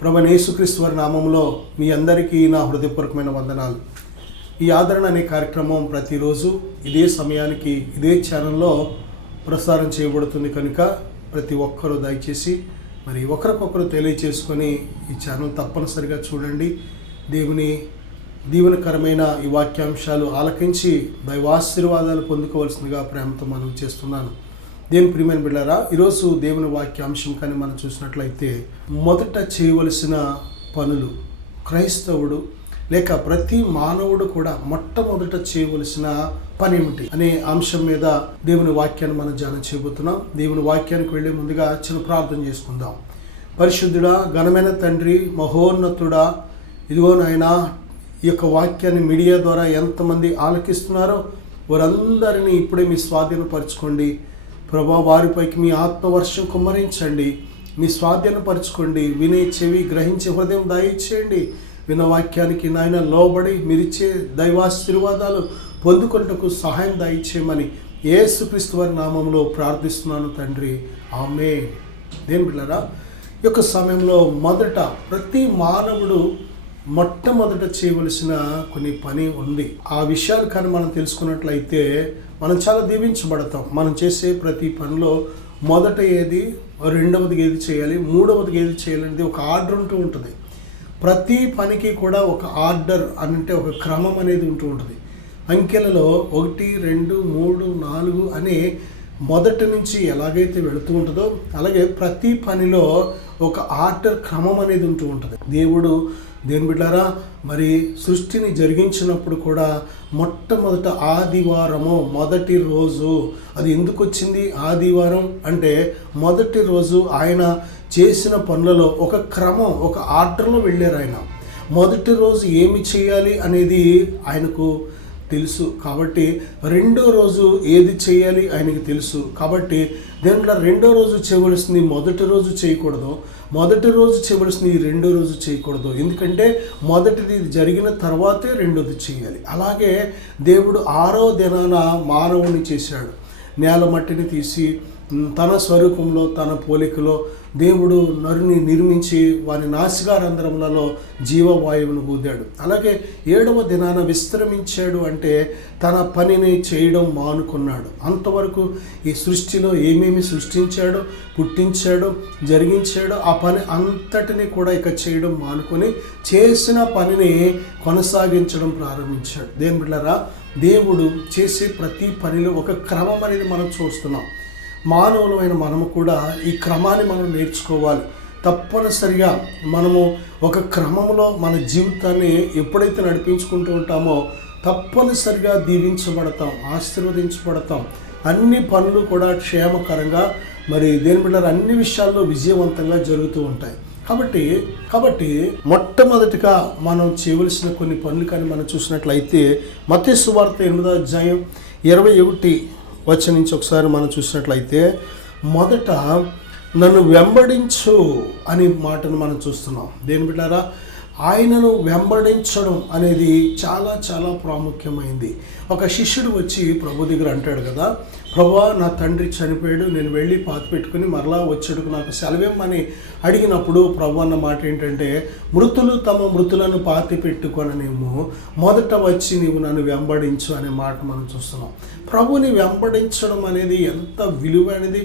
ప్రభువైన యేసుక్రీస్తు వారి నామములో మీ అందరికీ నా హృదయపూర్వకమైన వందనాలు. ఈ ఆదరణ అనే కార్యక్రమం ప్రతిరోజు ఇదే సమయానికి ఇదే ఛానల్లో ప్రసారం చేయబడుతుంది కనుక ప్రతి ఒక్కరూ దయచేసి మరి ఒకరికొకరు తెలియచేసుకొని ఈ ఛానల్ తప్పనిసరిగా చూడండి. దేవుని దీవెనకరమైన ఈ వాక్యాంశాలు ఆలకించి దైవాశీర్వాదాలు పొందుకోవాల్సిందిగా ప్రేమతో మనం చేస్తున్నాను. దేవుని ప్రియమైన బిడ్డలారా, ఈరోజు దేవుని వాక్యాంశం కానీ మనం చూసినట్లయితే మొదట చేయవలసిన పనులు, క్రైస్తవుడు లేక ప్రతి మానవుడు కూడా మొట్టమొదట చేయవలసిన పని ఏమిటి అనే అంశం మీద దేవుని వాక్యాన్ని మనం ధ్యానం చేయబోతున్నాం. దేవుని వాక్యానికి వెళ్ళే ముందుగా చిన్న ప్రార్థన చేసుకుందాం. పరిశుద్ధుడా, ఘనమైన తండ్రి, మహోన్నతుడా, ఇదిగో నాయనా, ఈ యొక్క వాక్యాన్ని మీడియా ద్వారా ఎంతమంది ఆలకిస్తున్నారో వారందరినీ ఇప్పుడే మీ స్వాధీనపరచుకోండి ప్రభా. వారిపైకి మీ ఆత్మవర్షం కుమ్మరించండి, మీ స్వాధీనపరచుకోండి. వినే చెవి, గ్రహించే హృదయం దయచేయండి. విన్న వాక్యానికి నాయన లోబడి మీరిచ్చే దైవాశీర్వాదాలు పొందుకొనుటకు సహాయం దయచేయమని యేసుక్రీస్తు వారి నామంలో ప్రార్థిస్తున్నాను తండ్రి, ఆమేన్. దేని బిడ్డలారా, ఈ యొక్క సమయంలో మొదట ప్రతి మానవుడు మొట్టమొదట చేయవలసిన కొన్ని పని ఉంది. ఆ విషయాలు కానీ మనం తెలుసుకున్నట్లయితే మనం చాలా దీవించబడతాం. మనం చేసే ప్రతి పనిలో మొదట ఏది, రెండవది ఏది చేయాలి, మూడవది ఏది చేయాలనేది ఒక ఆర్డర్ ఉంటూ ఉంటుంది. ప్రతి పనికి కూడా ఒక ఆర్డర్ అంటే ఒక క్రమం అనేది ఉంటూ ఉంటుంది. అంకెలలో 1, 2, 3, 4 అనే మొదటి నుంచి ఎలాగైతే వెళుతూ ఉంటుందో అలాగే ప్రతి పనిలో ఒక ఆర్డర్ క్రమం అనేది ఉంటూ ఉంటుంది. దేవుని బిడ్డారా, మరి సృష్టిని జరిగించినప్పుడు కూడా మొట్టమొదట ఆదివారము, మొదటి రోజు. అది ఎందుకు వచ్చింది ఆదివారం అంటే మొదటి రోజు ఆయన చేసిన పనులలో ఒక క్రమం, ఒక ఆర్డర్లో వెళ్ళారు. ఆయన మొదటి రోజు ఏమి చేయాలి అనేది ఆయనకు తెలుసు కాబట్టి రెండో రోజు ఏది చేయాలి ఆయనకి తెలుసు కాబట్టి దేంట్లో రెండో రోజు చేయవలసింది మొదటి రోజు చేయకూడదు, మొదటి రోజు చేయవలసింది రెండో రోజు చేయకూడదు. ఎందుకంటే మొదటిది జరిగిన తర్వాతే రెండోది చేయాలి. అలాగే దేవుడు 6వ దినాన మానవుని చేశాడు. నేల మట్టిని తీసి తన స్వరూపంలో తన పోలికలో దేవుడు నరుని నిర్మించి వారి నాసికారంధ్రములలో జీవవాయువును ఊదాడు. అలాగే 7వ దినాన విశ్రమించాడు అంటే తన పనిని చేయడం మానుకున్నాడు. అంతవరకు ఈ సృష్టిలో ఏమేమి సృష్టించాడో, పుట్టించాడో, జరిగించాడో ఆ పని అంతటిని కూడా ఇక చేయడం మానుకొని చేసిన పనిని కొనసాగించడం ప్రారంభించాడు. దేవుని బిడ్డలారా, దేవుడు చేసే ప్రతి పనిలో ఒక క్రమం అనేది మనం చూస్తున్నాం. మానవులమైన మనము కూడా ఈ క్రమాన్ని మనం నేర్చుకోవాలి. తప్పనిసరిగా మనము ఒక క్రమంలో మన జీవితాన్ని ఎప్పుడైతే నడిపించుకుంటూ ఉంటామో తప్పనిసరిగా దీవించబడతాం, ఆశీర్వదించబడతాం. అన్ని పనులు కూడా క్షేమకరంగా మరి దేని బిడ్డలారా అన్ని విషయాల్లో విజయవంతంగా జరుగుతూ ఉంటాయి. కాబట్టి మొట్టమొదటిగా మనం చేయవలసిన కొన్ని పనులు కానీ మనం చూసినట్లయితే మత్తయి సువార్త 8వ అధ్యాయం 21 వచనం నుంచి ఒకసారి మనం చూసినట్లయితే మొదట నన్ను వెంబడించు అనే మాటను మనం చూస్తున్నాం. దేని బిడ్డారా, ఆయనను వెంబడించడం అనేది చాలా చాలా ప్రాముఖ్యమైంది. ఒక శిష్యుడు వచ్చి ప్రభు దగ్గర అంటాడు కదా, ప్రభువా, నా తండ్రి చనిపోయాడు, నేను వెళ్ళి పాతి పెట్టుకుని మరలా వచ్చాడుకు నాకు సెలవేమని అడిగినప్పుడు ప్రభు అన్న మాట ఏంటంటే, మృతులు తమ మృతులను పాతి పెట్టుకొననేమో మొదట వచ్చి నీవు నన్ను వెంబడించు అనే మాట మనం చూస్తున్నాం. ప్రభుని వెంబడించడం అనేది ఎంత విలువైనది,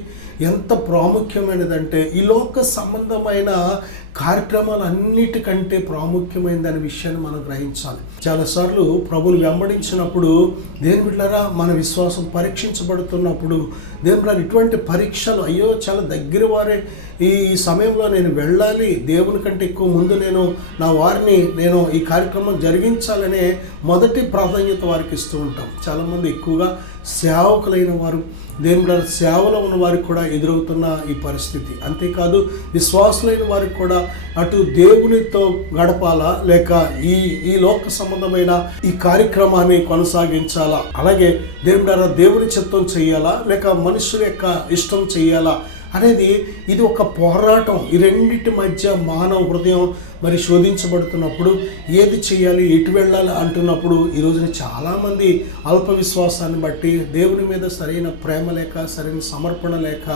ఎంత ప్రాముఖ్యమైనది అంటే ఈ లోక సంబంధమైన కార్యక్రమాలన్నిటికంటే ప్రాముఖ్యమైనది అనే విషయాన్ని మనం గ్రహించాలి. చాలాసార్లు ప్రభుని వెంబడించినప్పుడు దేని బిడ్డలారా మన విశ్వాసం పరీక్షించబడుతున్నప్పుడు దేని బిడ్డలారా ఇటువంటి పరీక్షలు అయ్యో చాలా దగ్గర వారే ఈ సమయంలో నేను వెళ్ళాలి, దేవుని కంటే ఎక్కువ ముందు నా వారిని ఈ కార్యక్రమం జరిగించాలనే మొదటి ప్రాధాన్యత వారికి ఇస్తూ ఉంటాం. చాలామంది ఎక్కువగా సేవకులైన వారు దేవుని సేవలో ఉన్న వారికి కూడా ఎదురవుతున్న ఈ పరిస్థితి. అంతేకాదు విశ్వాసులైన వారికి కూడా అటు దేవునితో గడపాలా లేక ఈ లోక సంబంధమైన ఈ కార్యక్రమాన్ని కొనసాగించాలా, అలాగే దేవుని చిత్తం చేయాలా లేక మనుషుల యొక్క ఇష్టం చేయాలా అనేది ఇది ఒక పోరాటం. ఈ రెండింటి మధ్య మానవ హృదయం మరి శోధించబడుతున్నప్పుడు ఏది చేయాలి, ఎటు వెళ్ళాలి అంటున్నప్పుడు ఈ రోజున చాలామంది అల్ప విశ్వాసాన్ని బట్టి దేవుని మీద సరైన ప్రేమ లేక, సరైన సమర్పణ లేక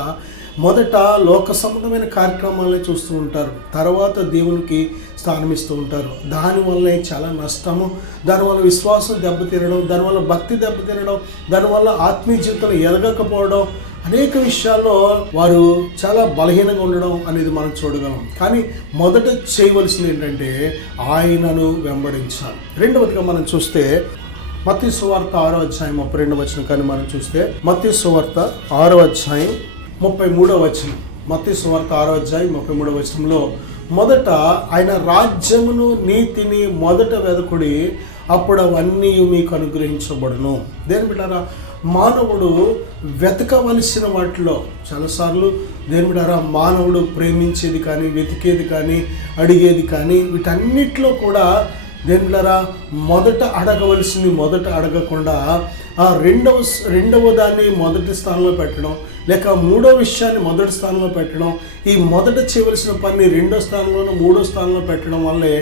మొదట లోక సంబంధమైన కార్యక్రమాలనే చూస్తూ ఉంటారు, తర్వాత దేవునికి స్థానం ఇస్తూ ఉంటారు. దానివల్లనే చాలా నష్టము, దానివల్ల విశ్వాసం దెబ్బతినడం, దానివల్ల భక్తి దెబ్బతినడం, దానివల్ల ఆత్మీయ జీవితంలో ఎదగకపోవడం, అనేక విషయాల్లో వారు చాలా బలహీనంగా ఉండడం అనేది మనం చూడగలం. కానీ మొదట చేయవలసింది ఏంటంటే ఆయనను వెంబడించాలి. రెండవదిగా మనం చూస్తే మత్తయి సువార్త 6వ అధ్యాయం 32వ వచనం కానీ మనం చూస్తే మత్తయి సువార్త 6వ అధ్యాయం 33వ వచనం, మత్తయి సువార్త 6వ అధ్యాయం 33వ వచనంలో మొదట ఆయన రాజ్యమును నీతిని మొదట వెదకుడి, అప్పుడు అవన్నీ మీకు అనుగ్రహించబడును. దేని బిడ్డారా, మానవుడు వెతకవలసిన వాటిలో చాలాసార్లు దేని బిడ్డారా మానవుడు ప్రేమించేది కానీ, వెతికేది కానీ, అడిగేది కానీ వీటన్నిటిలో కూడా దేని బిడ్డారా మొదట అడగవలసింది మొదట అడగకుండా రెండవ దాన్ని మొదటి స్థానంలో పెట్టడం, లేక మూడో విషయాన్ని మొదటి స్థానంలో పెట్టడం, ఈ మొదట చేయవలసిన పని రెండో స్థానంలోనూ మూడో స్థానంలో పెట్టడం వల్లే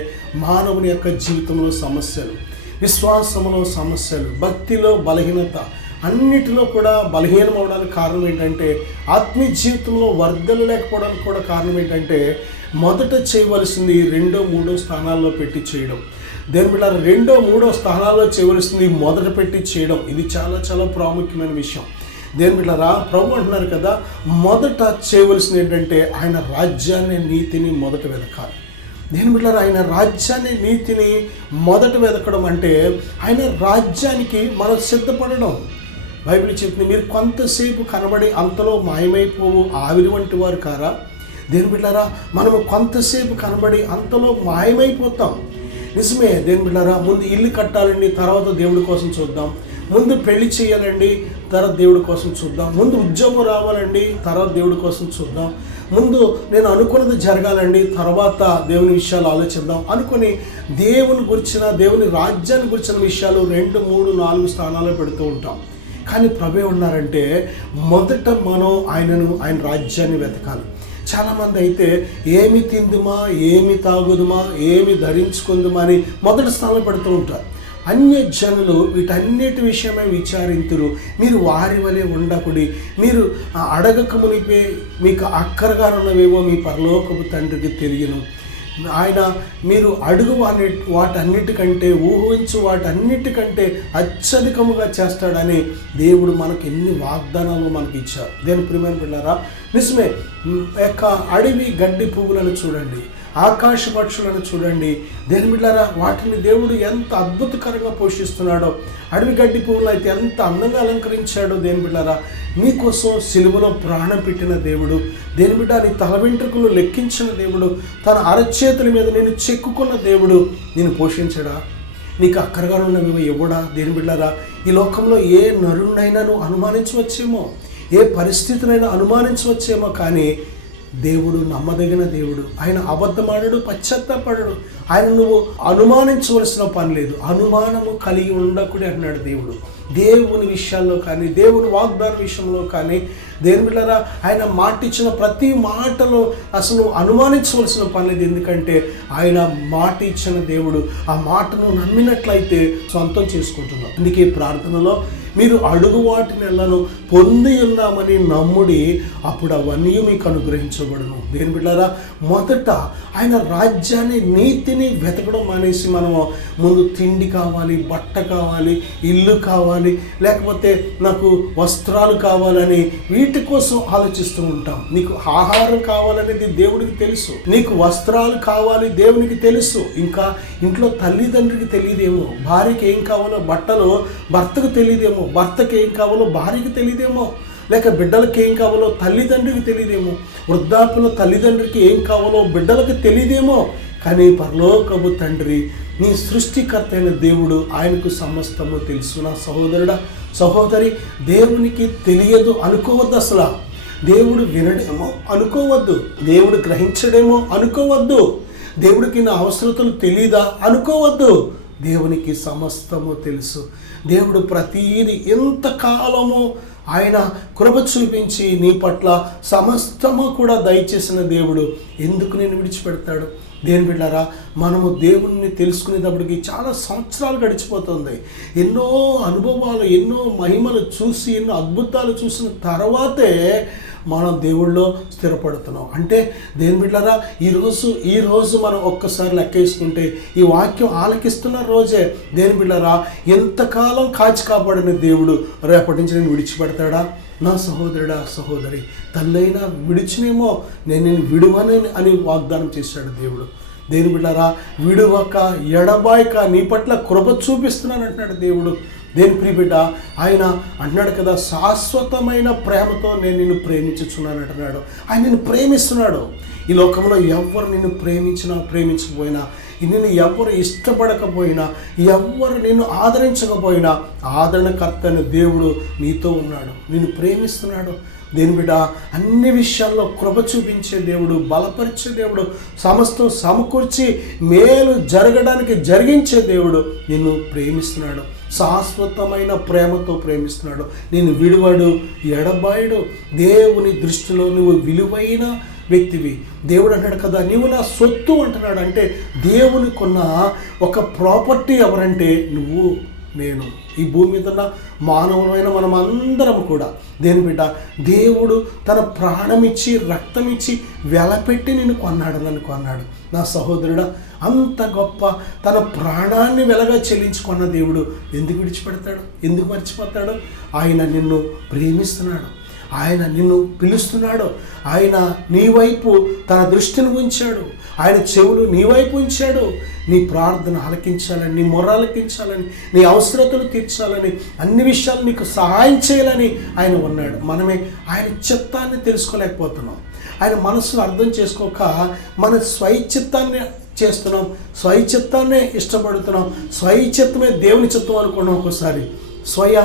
మానవుని యొక్క జీవితంలో సమస్యలు, విశ్వాసంలో సమస్యలు, భక్తిలో బలహీనత, అన్నిటిలో కూడా బలహీనం అవడానికి కారణం ఏంటంటే, ఆత్మీయ జీవితంలో వర్ధలు లేకపోవడానికి కూడా కారణం ఏంటంటే మొదట చేయవలసింది రెండో మూడో స్థానాల్లో పెట్టి చేయడం. దేని బిడ్డ రెండో మూడో స్థానాల్లో చేయవలసింది మొదట పెట్టి చేయడం, ఇది చాలా చాలా ప్రాముఖ్యమైన విషయం. దేని బిడ్డరా ప్రభు అంటున్నారు కదా, మొదట చేయవలసింది ఏంటంటే ఆయన రాజ్యాన్ని నీతిని మొదట వెతకాలి. దేని బిడ్డరా ఆయన రాజ్యాన్ని నీతిని మొదట వెతకడం అంటే ఆయన రాజ్యానికి మనం సిద్ధపడడం. బైబిల్ చెప్తుంది, మీరు కొంతసేపు కనబడి అంతలో మాయమైపోవు ఆవిరి వంటి వారు కారా. దేని బిడ్డరా మనము కొంతసేపు కనబడి అంతలో మాయమైపోతాం. నిజమే దేని బిడ్డరా, ముందు ఇల్లు కట్టాలండి, తర్వాత దేవుడి కోసం చూద్దాం. ముందు పెళ్లి చేయాలండి, తర్వాత దేవుడి కోసం చూద్దాం. ముందు ఉద్యోగం రావాలండి, తర్వాత దేవుడి కోసం చూద్దాం. ముందు నేను అనుకున్నది జరగాలండి, తర్వాత దేవుని విషయాలు ఆలోచిద్దాం అనుకొని దేవుని గురించిన, దేవుని రాజ్యాన్ని గురించిన విషయాలు 2, 3, 4 స్థానాల్లో పెడుతూ ఉంటాం. కానీ ప్రభు ఉన్నారంటే మొదట మనం ఆయన రాజ్యాన్ని వెతకాలి. చాలామంది అయితే ఏమి తిందుమా, ఏమి తాగుదుమా, ఏమి ధరించుకుందుమా అని మొదటి స్థానంలో పెడుతూ ఉంటారు. అన్య జనులు వీటన్నిటి విషయమై విచారింతురు, మీరు వారి వలె ఉండకుడి, మీరు అడగక మునిపే మీకు అక్కరగా ఉన్నవేమో మీ పరలోకపు తండ్రికి తెలియను. ఆయన మీరు అడుగు వాటన్నిటికంటే, ఊహించు వాటన్నిటికంటే అత్యధికముగా చేస్తాడని దేవుడు మనకు ఎన్ని వాగ్దానాలు మనకి ఇచ్చారు. దేని ప్రియమైన పిల్లారా, నిజమే యొక్క అడవి గడ్డి పువ్వులను చూడండి, ఆకాశ పక్షులను చూడండి. దేని బిడ్డారా వాటిని దేవుడు ఎంత అద్భుతకరంగా పోషిస్తున్నాడో, అడవి గడ్డి పువ్వులు అయితే ఎంత అందంగా అలంకరించాడో. దేని బిడ్డారా నీకోసం సిలువలో ప్రాణం పెట్టిన దేవుడు, దేని బిడ్డ నీ తల వెంట్రుకలు లెక్కించిన దేవుడు, తన అరచేతుల మీద నేను చెక్కుకున్న దేవుడు నేను పోషించడా, నీకు అక్కరగా ఉన్నవి ఇవ్వడా. దేని బిడ్డారా ఈ లోకంలో ఏ నరుణ్ణైనా నువ్వు అనుమానించవచ్చేమో, ఏ పరిస్థితినైనా అనుమానించవచ్చేమో, కానీ దేవుడు నమ్మదగిన దేవుడు. ఆయన అబద్ధమాడడు, పశ్చాత్తాపడడు. ఆయన నువ్వు అనుమానించవలసిన పని లేదు. అనుమానము కలిగి ఉండకూడదు అన్నాడు దేవుడు. దేవుని విషయాల్లో కానీ, దేవుని వాగ్దాన విషయంలో కానీ, దేని బిడ్డలారా ఆయన మాట ఇచ్చిన ప్రతి మాటలో అసలు అనుమానించవలసిన పని లేదు. ఎందుకంటే ఆయన మాట ఇచ్చిన దేవుడు, ఆ మాటను నమ్మినట్లయితే సొంతం చేసుకుంటున్నాం. అందుకే ప్రార్థనలో మీరు అడుగు వాటిని ఎల్లను పొంది ఉన్నామని నమ్ముడి, అప్పుడు అవన్నీ మీకు అనుగ్రహించబడును. దేని బిడ్డలారా మొదట ఆయన రాజ్యాన్ని నీతిని వెతకడం మానేసి మనము ముందు తిండి కావాలి, బట్ట కావాలి, ఇల్లు కావాలి, లేకపోతే నాకు వస్త్రాలు కావాలని వీటి కోసం ఆలోచిస్తూ ఉంటాం. నీకు ఆహారం కావాలనేది దేవుడికి తెలుసు, నీకు వస్త్రాలు కావాలి దేవునికి తెలుసు. ఇంకా ఇంట్లో తల్లిదండ్రికి తెలియదేమో, భార్యకి ఏం కావాలో బట్టలు భర్తకు తెలియదేమో, భర్తకి ఏం కావాలో భార్యకి తెలియదేమో, లేక బిడ్డలకి ఏం కావాలో తల్లిదండ్రికి తెలియదేమో, వృద్ధాప్యలో తల్లిదండ్రికి ఏం కావాలో బిడ్డలకు తెలియదేమో. కానీ పరలోకపు తండ్రి, నీ సృష్టికర్త అయిన దేవుడు, ఆయనకు సమస్తము తెలుసు. నా సహోదరుడా, సహోదరి, దేవునికి తెలియదు అనుకోవద్దు. అసలు దేవుడు వినడేమో అనుకోవద్దు, దేవుడు గ్రహించడేమో అనుకోవద్దు, దేవుడికి నా అవసరతలు తెలీదా అనుకోవద్దు. దేవునికి సమస్తము తెలుసు. దేవుడు ప్రతీది ఎంతకాలము ఆయన కృప చూపించి నీ పట్ల సమస్తము కూడా దయచేసిన దేవుడు ఎందుకు నేను విడిచిపెడతాడు? దేని బిడ్డారా, మనము దేవుణ్ణి తెలుసుకునేటప్పటికి చాలా సంవత్సరాలు గడిచిపోతుంది. ఎన్నో అనుభవాలు, ఎన్నో మహిమలు చూసి, ఎన్నో అద్భుతాలు చూసిన తర్వాతే మనం దేవుళ్ళో స్థిరపడుతున్నాం. అంటే దేని బిడ్డారా, ఈరోజు మనం ఒక్కసారి లెక్కేసుకుంటే ఈ వాక్యం ఆలకిస్తున్న రోజే దేని బిడ్డారా, ఎంతకాలం కాచి కాపాడిన దేవుడు రేపటి నుంచి నేను విడిచిపెడతాడా? నా సహోదరుడా, సహోదరి, తల్లైనా విడిచినేమో నేను విడువని అని వాగ్దానం చేశాడు దేవుడు. దేని బిడ్డారా, విడువక ఎడబాయక నీ పట్ల కృప చూపిస్తున్నాను అంటున్నాడు దేవుడు. దేని ప్రియ బిడ్డ, ఆయన అంటున్నాడు కదా, శాశ్వతమైన ప్రేమతో నేను నిన్ను ప్రేమించుచున్నాను అంటున్నాడు. ఆయన నిన్ను ప్రేమిస్తున్నాడు. ఈ లోకంలో ఎవరు నిన్ను ప్రేమించకపోయినా, నిన్ను ఎవరు ఇష్టపడకపోయినా, ఎవరు నిన్ను ఆదరించకపోయినా, ఆదరణకర్త అనే దేవుడు నీతో ఉన్నాడు, నిన్ను ప్రేమిస్తున్నాడు. దేని బిడ్డ, అన్ని విషయాల్లో కృప చూపించే దేవుడు, బలపరిచే దేవుడు, సమస్తం సమకూర్చి మేలు జరగడానికి జరిగించే దేవుడు నిన్ను ప్రేమిస్తున్నాడు. శాశ్వతమైన ప్రేమతో ప్రేమిస్తున్నాడు. నేను విడువడు, ఎడబాయుడు. దేవుని దృష్టిలో నువ్వు విలువైన వ్యక్తివి. దేవుడు అంటాడు కదా, నీవు నా సొత్తు అంటున్నాడు. అంటే దేవునికున్న ఒక ప్రాపర్టీ ఎవరంటే నువ్వు, నేను. ఈ భూమి మీద ఉన్న మానవులమైన మనం అందరం కూడా దేని బిడ్డ, దేవుడు తన ప్రాణమిచ్చి రక్తమిచ్చి వెలపెట్టి నిన్ను నన్ను కొన్నాడు. నా సహోదరుడా, అంత గొప్ప తన ప్రాణాన్ని వెలగా చెల్లించుకున్న దేవుడు ఎందుకు విడిచిపెడతాడు? ఎందుకు మర్చిపోతాడు? ఆయన నిన్ను ప్రేమిస్తున్నాడు. ఆయన నిన్ను పిలుస్తున్నాడు. ఆయన నీ వైపు తన దృష్టిని ఉంచాడు. ఆయన చెవులు నీ వైపు ఉంచాడు. నీ ప్రార్థన ఆలకించాలని, నీ మొర ఆలకించాలని, నీ అవసరతలు తీర్చాలని, అన్ని విషయాలు నీకు సహాయం చేయాలని ఆయన ఉన్నాడు. మనమే ఆయన చిత్తాన్ని తెలుసుకోలేకపోతున్నాం. ఆయన మనసును అర్థం చేసుకోక మన స్వైచిత్తాన్ని చేస్తున్నాం, స్వైచిత్తాన్నే ఇష్టపడుతున్నాం, స్వైచిత్తమే దేవుని చిత్తం అనుకున్నాం. ఒకసారి స్వయ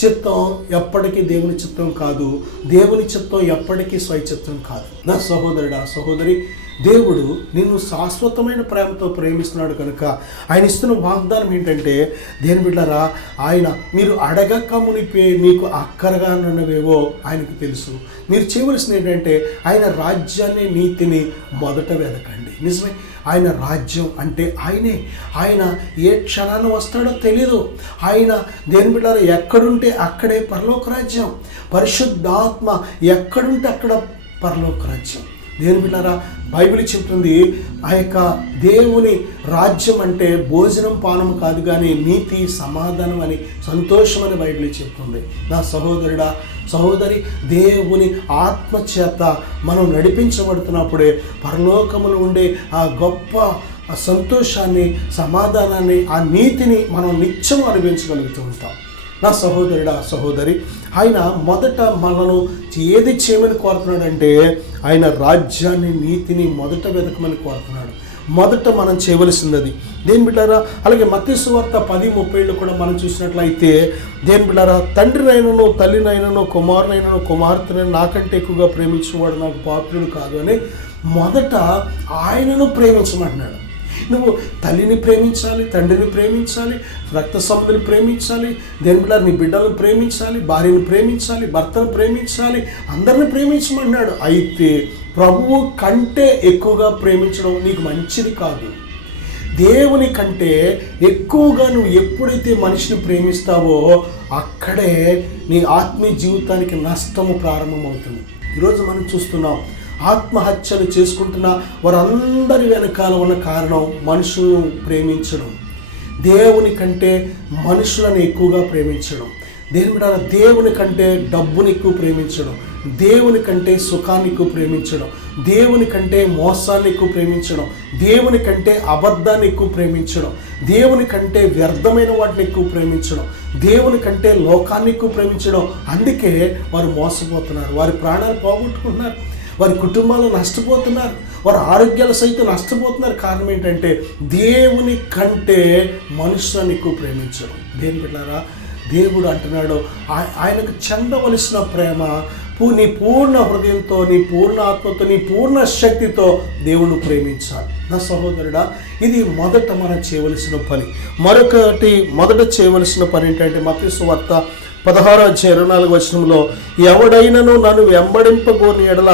చిత్తం ఎప్పటికీ దేవుని చిత్తం కాదు, దేవుని చిత్తం ఎప్పటికీ స్వైచిత్తం కాదు. నా సహోదరుడా, సహోదరి, దేవుడు నిన్ను శాశ్వతమైన ప్రేమతో ప్రేమిస్తున్నాడు కనుక ఆయన ఇస్తున్న వాగ్దానం ఏంటంటే, దేని బిడ్డలారా, ఆయన మీరు అడగక మునిపే మీకు అక్కరగా ఉన్నవేవో ఆయనకు తెలుసు. మీరు చేయవలసింది ఏంటంటే ఆయన రాజ్యాన్ని, నీతిని మొదట వెదకండి. నిజమే, ఆయన రాజ్యం అంటే ఆయనే. ఆయన ఏ క్షణాన్ని వస్తాడో తెలీదు. ఆయన దేని బిడ్డలారా, ఎక్కడుంటే అక్కడే పరలోక రాజ్యం. పరిశుద్ధాత్మ ఎక్కడుంటే అక్కడ పరలోక రాజ్యం. దేని బిడ్డలారా, బైబిల్ చెప్తుంది, ఆ యొక్క దేవుని రాజ్యం అంటే భోజనం పానం కాదు కానీ నీతి, సమాధానం అని, సంతోషం అని బైబిల్ చెప్తుంది. నా సహోదరుడా, సహోదరి, దేవుని ఆత్మచేత మనం నడిపించబడుతున్నప్పుడే పరలోకములో ఉండే ఆ గొప్ప సంతోషాన్ని, సమాధానాన్ని, ఆ నీతిని మనం నిత్యం అనుభవించగలుగుతూ ఉంటాం. నా సహోదరుడా, సహోదరి, ఆయన మొదట మనను ఏది చేయమని కోరుతున్నాడంటే ఆయన రాజ్యాన్ని, నీతిని మొదట వెతకమని కోరుతున్నాడు. మొదట మనం చేయవలసింది అది. దేని బిడ్డారా, అలాగే మత్తయి సువార్త 10:30 కూడా మనం చూసినట్లయితే, దేని బిడ్డారా, తండ్రినైనను, తల్లినైనను, కుమారునైనను, కుమార్తెనైనా నాకంటే ఎక్కువగా ప్రేమించేవాడు నాకు పాత్రుడు కాదు అని మొదట ఆయనను ప్రేమించమంటున్నాడు. నువ్వు తల్లిని ప్రేమించాలి, తండ్రిని ప్రేమించాలి, రక్త సంబంధిని ప్రేమించాలి, దేని బిడ్డ నీ బిడ్డలను ప్రేమించాలి, భార్యను ప్రేమించాలి, భర్తను ప్రేమించాలి, అందరిని ప్రేమించమన్నాడు. అయితే ప్రభువు కంటే ఎక్కువగా ప్రేమించడం నీకు మంచిది కాదు. దేవుని కంటే ఎక్కువగా నువ్వు ఎప్పుడైతే మనిషిని ప్రేమిస్తావో అక్కడే నీ ఆత్మీయ జీవితానికి నష్టము ప్రారంభమవుతుంది. ఈరోజు మనం చూస్తున్నాం, ఆత్మహత్యలు చేసుకుంటున్న వారందరి వెనకాల ఉన్న కారణం మనుషులను ప్రేమించడం, దేవుని కంటే మనుషులను ఎక్కువగా ప్రేమించడం. దేని బిడ్డ, దేవుని కంటే డబ్బుని ఎక్కువ ప్రేమించడం, దేవుని కంటే సుఖాన్ని ఎక్కువ ప్రేమించడం, దేవుని కంటే మోసాన్ని ఎక్కువ ప్రేమించడం, దేవుని కంటే అబద్ధాన్ని ఎక్కువ ప్రేమించడం, దేవుని కంటే వ్యర్థమైన వాటిని ఎక్కువ ప్రేమించడం, దేవుని కంటే లోకాన్ని ఎక్కువ ప్రేమించడం. అందుకే వారు మోసపోతున్నారు, వారి ప్రాణాలు పోగొట్టుకుంటున్నారు, వారి కుటుంబాలు నష్టపోతున్నారు, వారి ఆరోగ్యాలు సైతం నష్టపోతున్నారు. కారణం ఏంటంటే దేవుని కంటే మనుషులను ఎక్కువ ప్రేమించడం. దేని బిడ్డలారా, దేవుడు అంటున్నాడు, ఆయనకు చెందవలసిన ప్రేమ నీ పూర్ణ హృదయంతో, నీ పూర్ణ ఆత్మతో, నీ పూర్ణ శక్తితో దేవుణ్ణి ప్రేమించాలి. నా సహోదరుడా, ఇది మొదట మనం చేయవలసిన పని. మొదట చేయవలసిన పని ఏంటంటే మత్తయి సువార్త 16:24 ఎవడైనను నన్ను వెంబడింపగోని ఎడల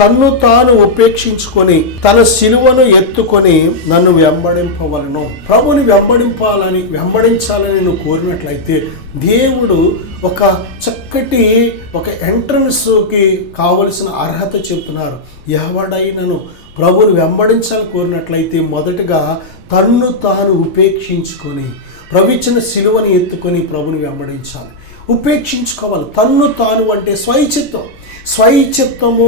తన్ను తాను ఉపేక్షించుకొని తన సిలువను ఎత్తుకొని నన్ను వెంబడింపవలను. ప్రభుని వెంబడించాలని నువ్వు కోరినట్లయితే దేవుడు ఒక చక్కటి ఎంట్రన్స్కి కావలసిన అర్హత చెప్తున్నారు. ఎవడైనను ప్రభుని వెంబడించాలని కోరినట్లయితే మొదటగా తన్ను తాను ఉపేక్షించుకొని ప్రభు ఇచ్చిన సిలువను ఎత్తుకొని ప్రభుని వెంబడించాలి. ఉపేక్షించుకోవాలి. తన్ను తాను అంటే స్వైచిత్తము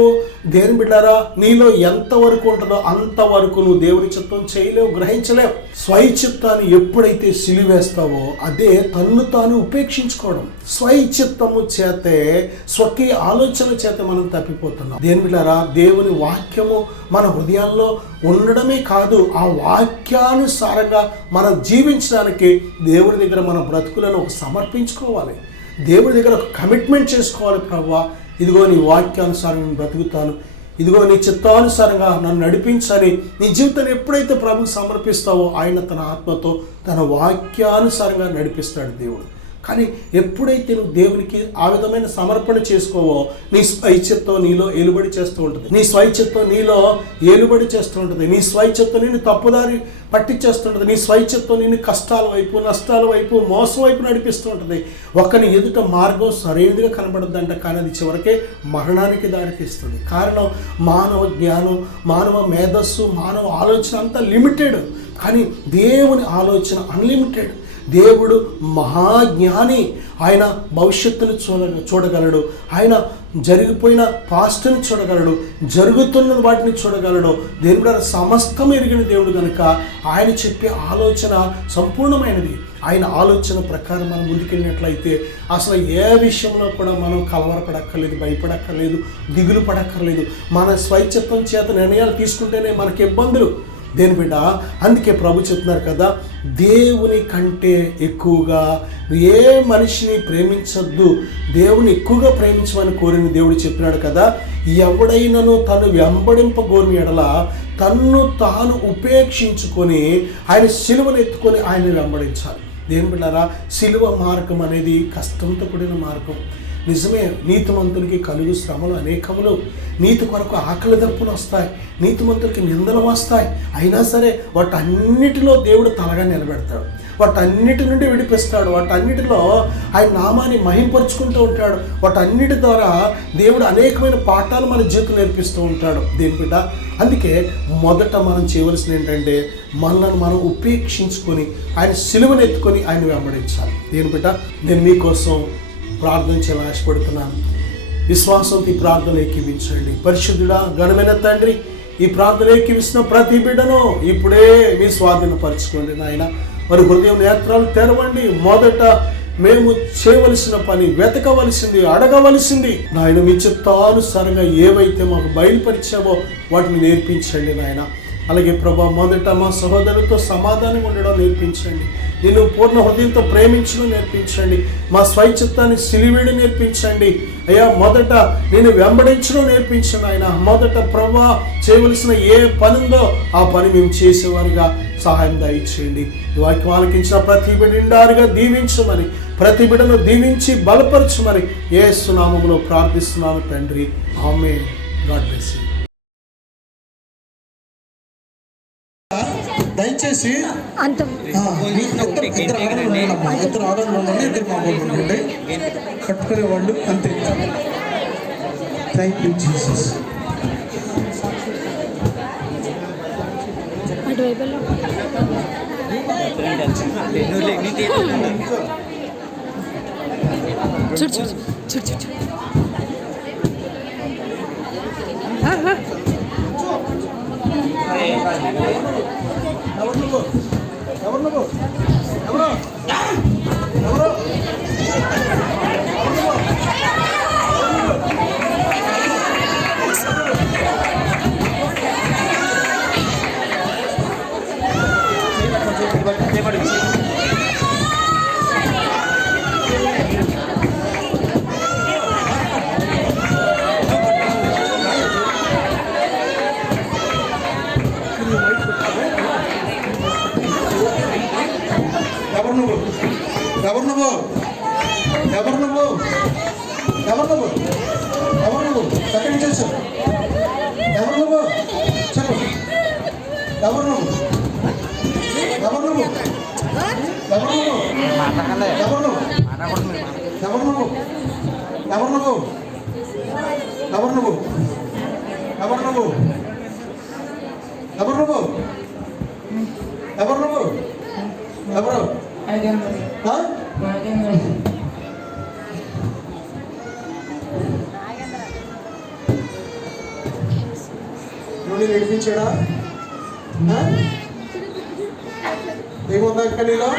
దేని బిడ్డారా, నీలో ఎంతవరకు ఉంటుందో అంతవరకు నువ్వు దేవుని చిత్తం చేయలేవు, గ్రహించలేవు. స్వైచిత్తాన్ని ఎప్పుడైతే సిలివేస్తావో అదే తన్ను తాను ఉపేక్షించుకోవడం. స్వైచిత్తము చేతే, స్వకీయ ఆలోచన చేత మనం తప్పిపోతున్నాం. దేని బిడ్డారా, దేవుని వాక్యము మన హృదయాల్లో ఉండడమే కాదు, ఆ వాక్యానుసారంగా మనం జీవించడానికి దేవుని దగ్గర మన బ్రతుకులను సమర్పించుకోవాలి. దేవుని దగ్గర ఒక కమిట్మెంట్ చేసుకోవాలి. ప్రభువా, ఇదిగో నీ వాక్యానుసారం నేను బ్రతుకుతాను, ఇదిగో నీ చిత్తానుసారంగా నన్ను నడిపించాలి. నీ జీవితాన్ని ఎప్పుడైతే ప్రభుకు సమర్పిస్తావో ఆయన తన ఆత్మతో తన వాక్యానుసారంగా నడిపిస్తాడు దేవుడు. కానీ ఎప్పుడైతే నువ్వు దేవునికి ఆ విధమైన సమర్పణ చేసుకోవో నీ స్వైచిత్తం నీలో ఏలుబడి చేస్తూ ఉంటుంది. నీ స్వైచిత్తం నీలో ఏలుబడి చేస్తూ ఉంటుంది. నీ స్వైచిత్తం నిన్ను తప్పుదారి పట్టించేస్తుంటుంది. నీ స్వైచిత్తం నిన్ను కష్టాల వైపు, నష్టాల వైపు, మోసం వైపు నడిపిస్తూ ఉంటుంది. ఒకని ఎదుట మార్గం సరైనదిగా కనబడద్దంట, కానీ అది చివరికే మరణానికి దారితీస్తుంది. కారణం మానవ జ్ఞానం, మానవ మేధస్సు, మానవ ఆలోచన అంతా లిమిటెడ్. కానీ దేవుని ఆలోచన అన్లిమిటెడ్. దేవుడు మహాజ్ఞాని. ఆయన భవిష్యత్తును చూడగలడు. ఆయన జరిగిపోయిన పాస్ట్ని చూడగలడు, జరుగుతున్న వాటిని చూడగలడు. దేవుడు సమస్తం ఎరిగిన దేవుడు కనుక ఆయన చెప్పే ఆలోచన సంపూర్ణమైనది. ఆయన ఆలోచన ప్రకారం మనం ముందుకెళ్ళినట్లయితే అసలు ఏ విషయంలో కూడా మనం కలవరపడక్కర్లేదు, భయపడక్కర్లేదు, దిగులు పడక్కర్లేదు. మన స్వైచిత్తం చేత నిర్ణయాలు తీసుకుంటేనే మనకి ఇబ్బందులు. దేని బిడ్డ, అందుకే ప్రభు చెప్తున్నారు కదా, దేవుని కంటే ఎక్కువగా ఏ మనిషిని ప్రేమించద్దు, దేవుని ఎక్కువగా ప్రేమించమని కోరిన దేవుడు చెప్పినాడు కదా. ఎవడైనను తను వెంబడింపగోరిన ఎడల తన్ను తాను ఉపేక్షించుకొని ఆయన సిలువను ఎత్తుకొని ఆయన వెంబడించాలి. దేని బిడ్డారా, సిలువ మార్గం అనేది కష్టంతో కూడిన మార్గం. నిజమే, నీతిమంతునికి కలుగు శ్రమలు అనేకములు. నీతి కొరకు ఆకలి దప్పులు వస్తాయి, నీతిమంతులకి నిందలు వస్తాయి. అయినా సరే వాటన్నిటిలో దేవుడు తలగా నిలబెడతాడు, వాటన్నిటి నుండి విడిపిస్తాడు, వాటన్నిటిలో ఆయన నామాన్ని మహింపరుచుకుంటూ ఉంటాడు. వాటన్నిటి ద్వారా దేవుడు అనేకమైన పాఠాలు మన జీవితం నేర్పిస్తూ ఉంటాడు. దేని బిడ్డ, అందుకే మొదట మనం చేయవలసింది ఏంటంటే మనల్ని మనం ఉపేక్షించుకొని ఆయన సిలువను ఎత్తుకొని ఆయన వెంబడించాలి. దేని బిడ్డ, నేను మీకోసం ప్రార్థన చేయాలని ఆశపడుతున్నాను. విశ్వాసంతో ఈ ప్రార్థన ఏకీవించండి. పరిశుద్ధుడా, ఘనమైన తండ్రి, ఈ ప్రార్థన ఏకీవిస్తున్న ప్రతి బిడ్డను ఇప్పుడే మీ స్వాధీనపరచుకోండి నాయన. మరి హృదయం నేత్రాలు తెరవండి. మొదట మేము చేయవలసిన పని, వెతకవలసింది, అడగవలసింది నాయన మీ చిత్తానుసారంగా ఏవైతే మాకు బయలుపరిచావో వాటిని నేర్పించండి నాయన. అలాగే ప్రభా, మొదట మా సహోదరులతో సమాధానం ఉండడం నేర్పించండి. నేను పూర్ణ హృదయంతో ప్రేమించడం నేర్పించండి. మా స్వైచిత్తాన్ని సిలివేయడం నేర్పించండి అయ్యా. మొదట నేను వెంబడించడం నేర్పించండి ఆయన. మొదట ప్రభా, చేయవలసిన ఏ పని ఉందో ఆ పని మేము చేసేవారిగా సహాయం దయచేయండి. ఈ వాక్యం ఆలకించిన ప్రతి బిడ్డ నిండారుగా దీవించమని, ప్రతి బిడ్డను దీవించి బలపరచమని యేసు నామములో ప్రార్థిస్తున్నాను తండ్రి, ఆమేన్. God bless you. దయచేసి ఇద్దరు ఆడవాళ్ళు ఉండండి, ఇద్దరు మామూలు ఉండండి, కట్టుకునే వాళ్ళు అంతే. Thank you Jesus. ఎవరు నువ్వు? నువ్వు? ఎవరు నువ్వు? ఎక్కడి నుంచి వచ్చావు? ఎవరు నువ్వు? చెప్పు. ఎవరు నువ్వు? ఎవరు నువ్వు? ఎవరు నువ్వు? ఎవరు నువ్వు? ఎవరు నువ్వు? ఎవరు నువ్వు? ఎవరు నువ్వు? ఎవరు నువ్వు? ఎవరు నువ్వు? ఎవరు నువ్వు? ఎవరు? నువ్వు నడిపించాడా? ఏముందా ఇంకా నీలో?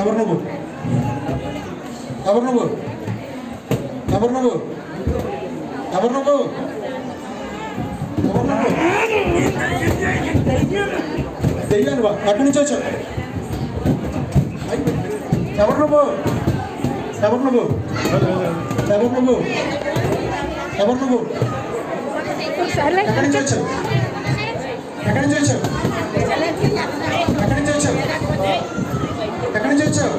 ఎవరు నువ్వు? ఎవరు నువ్వు? ఎవరు నువ్వు? ఎవరు నువ్వు? ఎవరు నువ్వు? తెలియను బా. అక్కడి నుంచి వచ్చావు. ఎవరు నువ్వు? ఎవరు నువ్వు? ఎవరు నువ్వు? ఎవరు నువ్వు? ఎక్కడి నుంచి వచ్చావు? ఎక్కడి నుంచి వచ్చావు? ఎక్కడి నుంచి వచ్చావు? ఎక్కడి నుంచి వచ్చావు?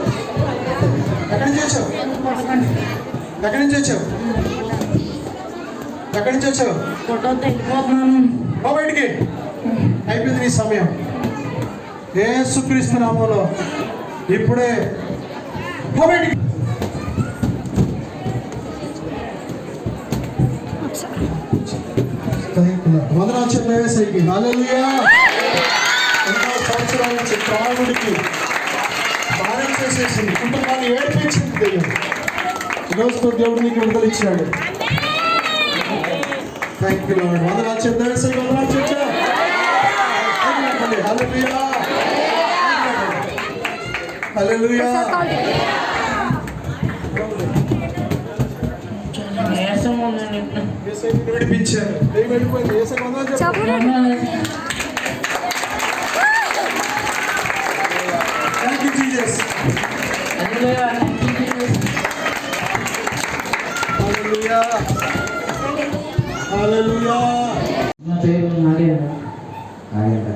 ఎక్కడి నుంచి వచ్చావు? ఎక్కడి నుంచి వచ్చావు? ఎక్కడి నుంచి వచ్చావు? బయటికి అయిపోయింది నీ సమయం. యేసుక్రీస్తు నామములో ఇప్పుడే బయటికి. వందనాలు చెప్పేసరికి హల్లెలూయా. ఎన్నో సంవత్సరాల నుంచి త్రాగుడికి భారం చేసేసింది, కుటుంబాన్ని ఏడిపించింది దెయ్యం. ఈరోజు దేవుడు నీకు విడుదల ఇచ్చాడు. Thank you lord. వందనాలు చెప్పేసరికి వందనాలు చెప్పా. హల్లెలూయా హల్లెలూయా. విడిపించారు.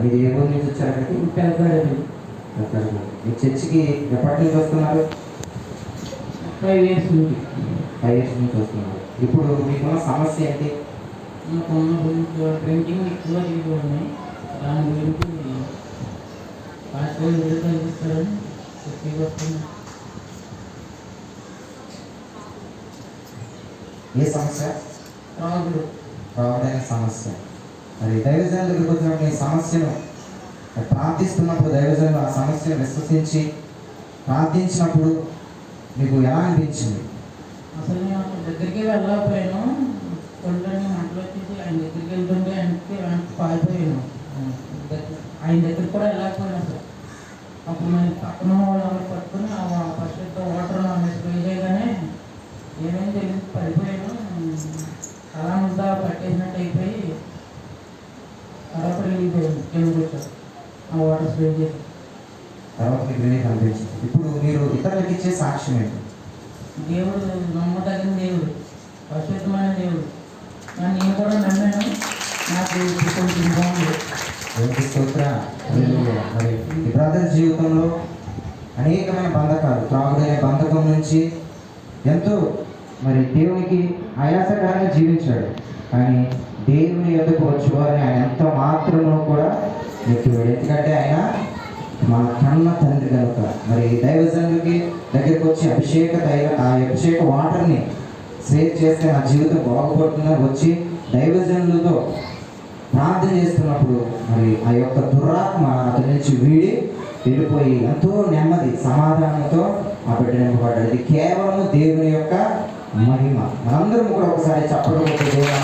మీరు ఏ ఊరు నుంచి వచ్చారంటే? మీ చర్చికి ఎప్పటి నుంచి వస్తున్నారు? 5 years నుంచి. 5 years నుంచి వస్తున్నారు. ఇప్పుడు మీకున్న సమస్య ఏంటి? ప్రింటింగ్ ఎక్కువ తీసుకున్నాయి. దాని గురించి పాస్పోర్ట్ కనిపిస్తారని చెప్పి వస్తున్నాను. ఏ సమస్య? రావడైన సమస్య. మరి దైవజనుల దగ్గరికి వచ్చినప్పుడు ఈ సమస్యను ప్రార్థిస్తున్నప్పుడు దైవజనులు ఆ సమస్యను విశ్వసించి ప్రార్థించినప్పుడు మీకు ఎలా అనిపించింది? అసలు నేను దగ్గరికి వెళ్ళకపోయాను. కొండని మంటలు వచ్చేసి ఆయన దగ్గరికి వెళ్తుంటే ఆయనకి పారిపోయాను. ఆయన దగ్గరికి కూడా వెళ్ళకపోయాను అసలు. అప్పుడు నేను పక్కన వాళ్ళని పట్టుకుని ఫస్ట్ వాటర్ స్ప్రే చేయగానే ఏమేమి తెలియదు పడిపోయాను. అలా ముద్ద పట్టేసినట్టు అయిపోయి తర్వాత రిలీజ్ అయ్యాను. కింద కూర్చొని ఆ వాటర్ స్ప్రే చేసి తర్వాత మీకు రిలీఫ్ అనిపించింది. ఇప్పుడు మీరు ఇతరులకు ఇచ్చే సాక్ష్యం ఏంటి? దేవుడు నమ్మదగిన దేవుడు, పరిశుద్ధమైన దేవుడు. నేను కూడా నమ్మాను. నాకు కొంచెం బాగుంది. మరి ఈ బ్రదర్ జీవితంలో అనేకమైన బంధకాలు, త్రాగుడనే బంధకం నుంచి ఎంతో మరి దేవునికి ఆయాసకరంగా జీవించాడు. కానీ దేవుని ఎదుకు వచ్చేవారిని ఆయన ఎంత మాత్రమో కూడా ఎక్కివాడు. ఎందుకంటే ఆయన మన కన్న తండ్రి కనుక. మరి దైవజనులకి దగ్గరికి వచ్చి ఆ అభిషేక వాటర్ని సేవ్ చేస్తే నా జీవితం బాగుపడుతుందని వచ్చి దైవజనులతో ప్రార్థన చేస్తున్నప్పుడు మరి ఆ యొక్క దురాత్మ అతని నుంచి వెళ్ళిపోయి ఎంతో నెమ్మది సమాధానంతో ఆ బిడ్డ నింపబడ్డాడు. ఇది కేవలం దేవుని యొక్క మహిమ. మనందరం కూడా ఒకసారి చెప్పకపోతే దేవుడు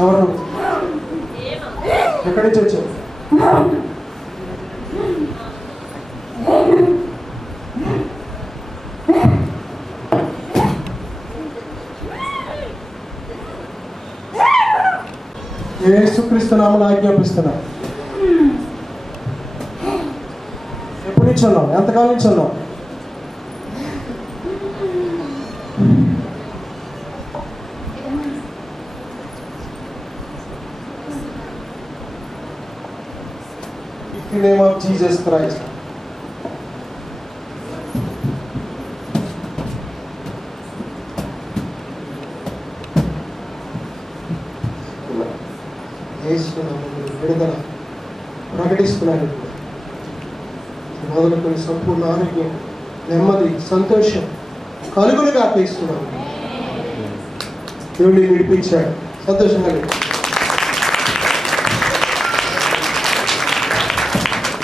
ఎవరు? ఎక్కడి నుంచి వచ్చావు? యేసుక్రీస్తు నామమున ఆజ్ఞాపిస్తున్నా. ఎప్పటి నుంచి ఉన్నావు? ఎంతకాలం నుంచి ఉన్నావు? In the name of Jesus Christ. విడుదల ప్రకటిస్తున్నాను. మొదలుకొని సంపూర్ణ ఆరోగ్యం, నెమ్మది, సంతోషం కలుగులుగా అర్పిస్తున్నాను. దేవుడిని విడిపించాడు. సంతోషంగా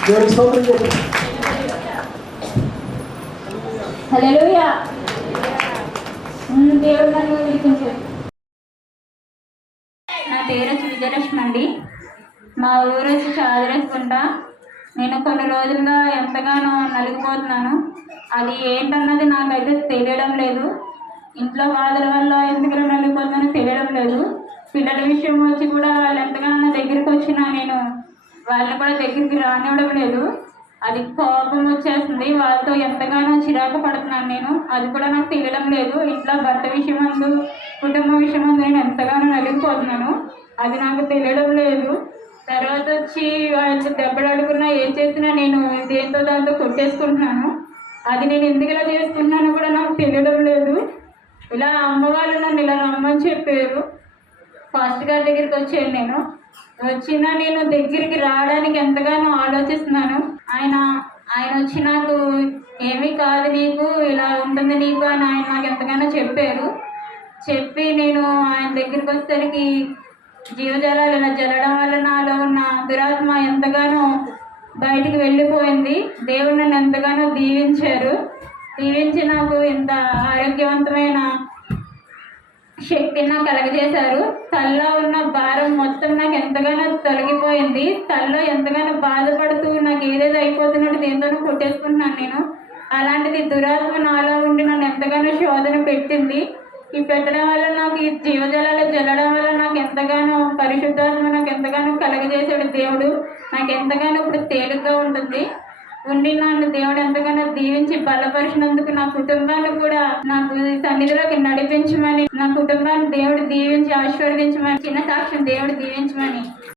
దేవుడికి స్తోత్రం చెప్పండి. హల్లెలూయా. దేవుడు నన్ను విడిపించాడు. నా పేరు వచ్చి విజయలక్ష్మి అండి. మా ఊరు వచ్చి చాదరేసుకుంట. నేను కొన్ని రోజులుగా ఎంతగానో నలిగిపోతున్నాను. అది ఏంటన్నది నాకైతే తెలియడం లేదు. ఇంట్లో బాధల వల్ల ఎందుకు నలిగిపోతున్నానో తెలియడం లేదు. పిల్లల విషయం వచ్చి కూడా వాళ్ళు ఎంతగానో నా దగ్గరికి వచ్చినా నేను వాళ్ళని కూడా దగ్గరికి రానివ్వడం లేదు. అది కోపం వచ్చేస్తుంది. వాళ్ళతో ఎంతగానో చిరాకు పడుతున్నాను నేను. అది కూడా నాకు తెలియడం లేదు. ఇంట్లో భర్త విషయం అందు, కుటుంబ విషయం అందు నేను ఎంతగానో నలిగిపోతున్నాను. అది నాకు తెలియడం లేదు. తర్వాత వచ్చి వాళ్ళతో దెబ్బలాడుకున్నా ఏం చేసినా నేను దేంతో దాంతో కొట్టేసుకుంటున్నాను. అది నేను ఎందుకు ఇలా చేసుకుంటున్నానో కూడా నాకు తెలియడం లేదు. ఇలా అమ్మవాళ్ళు నన్ను ఇలా రమ్మని చెప్పారు. ఫాస్ట్ గారి దగ్గరికి వచ్చాను. నేను వచ్చినా నేను దగ్గరికి రావడానికి ఎంతగానో ఆలోచిస్తున్నాను. ఆయన వచ్చి నాకు ఏమీ కాదు, నీకు ఇలా ఉంటుంది నీకు అని ఆయన నాకు ఎంతగానో చెప్పారు. చెప్పి నేను ఆయన దగ్గరికి వచ్చేసరికి జీవజలాలు ఇలా జల్లడం వల్ల నాలో ఉన్న దురాత్మ ఎంతగానో బయటికి వెళ్ళిపోయింది. దేవుడు నన్ను ఎంతగానో దీవించి నాకు ఇంత ఆరోగ్యవంతమైన శక్తిని నాకు కలగజేశారు. తల్లో ఉన్న భారం మొత్తం నాకు ఎంతగానో తొలగిపోయింది. తల్లో ఎంతగానో బాధపడుతూ నాకు ఏదేదో అయిపోతున్నట్టు దేంతోనూ కొట్టేసుకుంటున్నాను నేను. అలాంటిది దురాత్మ నాలో ఉండి నన్ను ఎంతగానో శోధన పెట్టింది. ఈ పెట్టడం వల్ల నాకు ఈ జీవజలాలు జల్లడం వల్ల నాకు ఎంతగానో పరిశుద్ధాత్మ నాకు ఎంతగానో కలగజేశాడు దేవుడు. నాకు ఎంతగానో ఇప్పుడు తేలిగ్గా ఉంటుంది. ఉండి నన్ను దేవుడు ఎంతగానో దీవించి బలపరిచినందుకు నా కుటుంబాన్ని కూడా నాకు సన్నిధిలోకి నడిపించమని, నా కుటుంబాన్ని దేవుడు దీవించి ఆశీర్వదించమని, చిన్న సాక్ష్యం దేవుడు దీవించమని